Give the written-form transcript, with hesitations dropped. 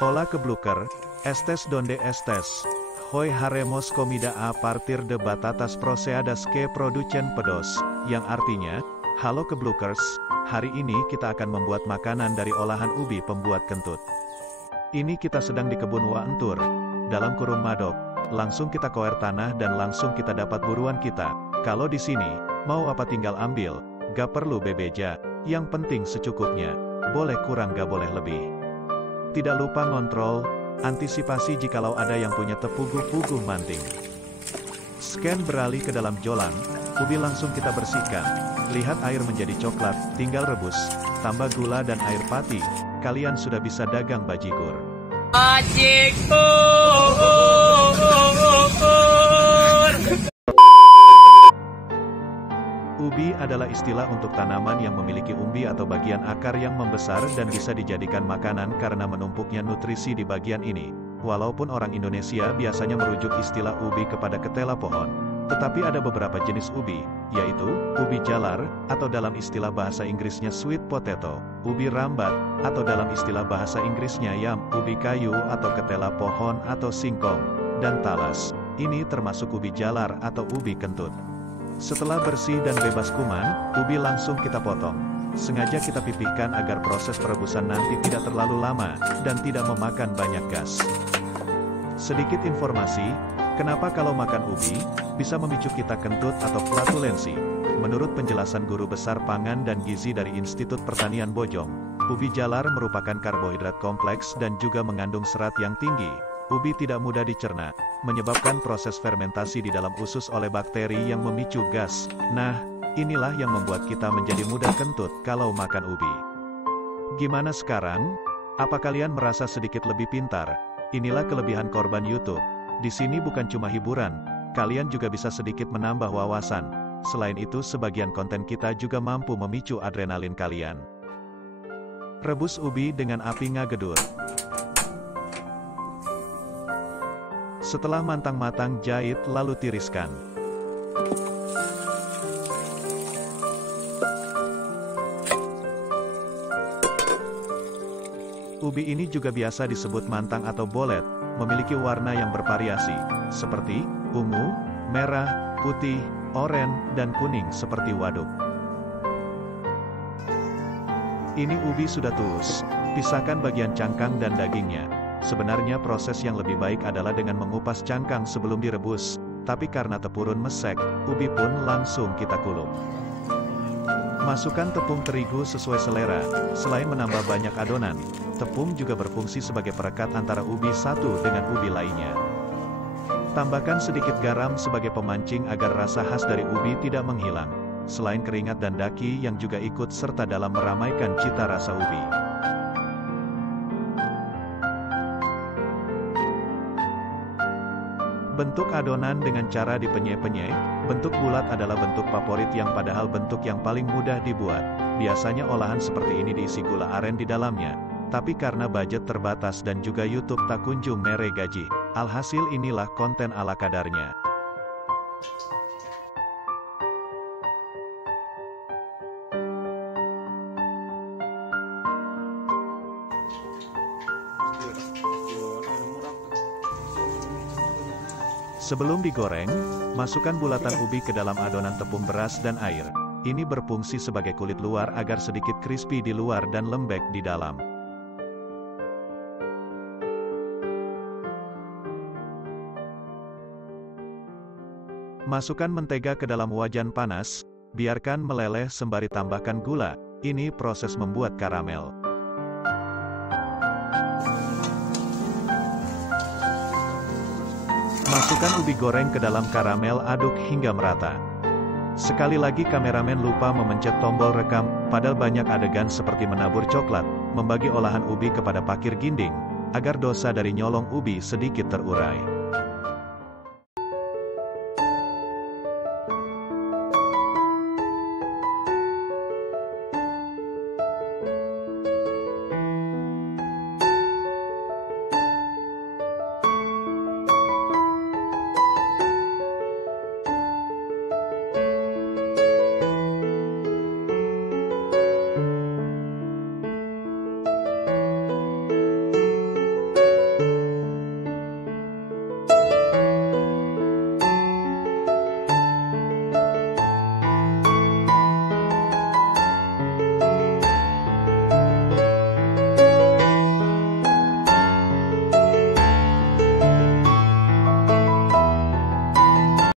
Hola kebluker, estes donde estes. Hoy haremos comida a partir de batatas proceadas que producen pedos, yang artinya, halo keblukers, hari ini kita akan membuat makanan dari olahan ubi pembuat kentut. Ini kita sedang di kebun Waentur, dalam kurung Madok, langsung kita koer tanah dan langsung kita dapat buruan kita. Kalau di sini, mau apa tinggal ambil, gak perlu bebeja, yang penting secukupnya, boleh kurang gak boleh lebih. Tidak lupa ngontrol, antisipasi jikalau ada yang punya tepuguh-puguh manting. Scan beralih ke dalam jolang, ubi langsung kita bersihkan. Lihat air menjadi coklat, tinggal rebus, tambah gula dan air pati, kalian sudah bisa dagang bajigur. Ubi adalah istilah untuk tanaman yang memiliki umbi atau bagian akar yang membesar dan bisa dijadikan makanan karena menumpuknya nutrisi di bagian ini. Walaupun orang Indonesia biasanya merujuk istilah ubi kepada ketela pohon, tetapi ada beberapa jenis ubi, yaitu ubi jalar, atau dalam istilah bahasa Inggrisnya sweet potato, ubi rambat, atau dalam istilah bahasa Inggrisnya yam, ubi kayu atau ketela pohon atau singkong, dan talas. Ini termasuk ubi jalar atau ubi kentut. Setelah bersih dan bebas kuman, ubi langsung kita potong. Sengaja kita pipihkan agar proses perebusan nanti tidak terlalu lama, dan tidak memakan banyak gas. Sedikit informasi, kenapa kalau makan ubi, bisa memicu kita kentut atau flatulensi. Menurut penjelasan Guru Besar Pangan dan Gizi dari Institut Pertanian Bojong, ubi jalar merupakan karbohidrat kompleks dan juga mengandung serat yang tinggi. Ubi tidak mudah dicerna, menyebabkan proses fermentasi di dalam usus oleh bakteri yang memicu gas. Nah, inilah yang membuat kita menjadi mudah kentut kalau makan ubi. Gimana sekarang? Apa kalian merasa sedikit lebih pintar? Inilah kelebihan korban YouTube. Di sini bukan cuma hiburan, kalian juga bisa sedikit menambah wawasan. Selain itu, sebagian konten kita juga mampu memicu adrenalin kalian. Rebus ubi dengan api ngagedur. Setelah matang-matang, jahit lalu tiriskan. Ubi ini juga biasa disebut mantang atau bolet, memiliki warna yang bervariasi, seperti ungu, merah, putih, oranye, dan kuning seperti waduk. Ini ubi sudah tulus, pisahkan bagian cangkang dan dagingnya. Sebenarnya proses yang lebih baik adalah dengan mengupas cangkang sebelum direbus, tapi karena tepurun mesek, ubi pun langsung kita kulum. Masukkan tepung terigu sesuai selera. Selain menambah banyak adonan, tepung juga berfungsi sebagai perekat antara ubi satu dengan ubi lainnya. Tambahkan sedikit garam sebagai pemancing agar rasa khas dari ubi tidak menghilang. Selain keringat dan daki yang juga ikut serta dalam meramaikan cita rasa ubi. Bentuk adonan dengan cara dipenye-penye. Bentuk bulat adalah bentuk favorit yang padahal bentuk yang paling mudah dibuat. Biasanya olahan seperti ini diisi gula aren di dalamnya. Tapi karena budget terbatas dan juga YouTube tak kunjung mere gaji, alhasil inilah konten ala kadarnya. Sebelum digoreng, masukkan bulatan ubi ke dalam adonan tepung beras dan air. Ini berfungsi sebagai kulit luar agar sedikit crispy di luar dan lembek di dalam. Masukkan mentega ke dalam wajan panas, biarkan meleleh sembari tambahkan gula. Ini proses membuat karamel. Masukkan ubi goreng ke dalam karamel, aduk hingga merata. Sekali lagi kameramen lupa memencet tombol rekam, padahal banyak adegan seperti menabur coklat, membagi olahan ubi kepada pakir ginding, agar dosa dari nyolong ubi sedikit terurai.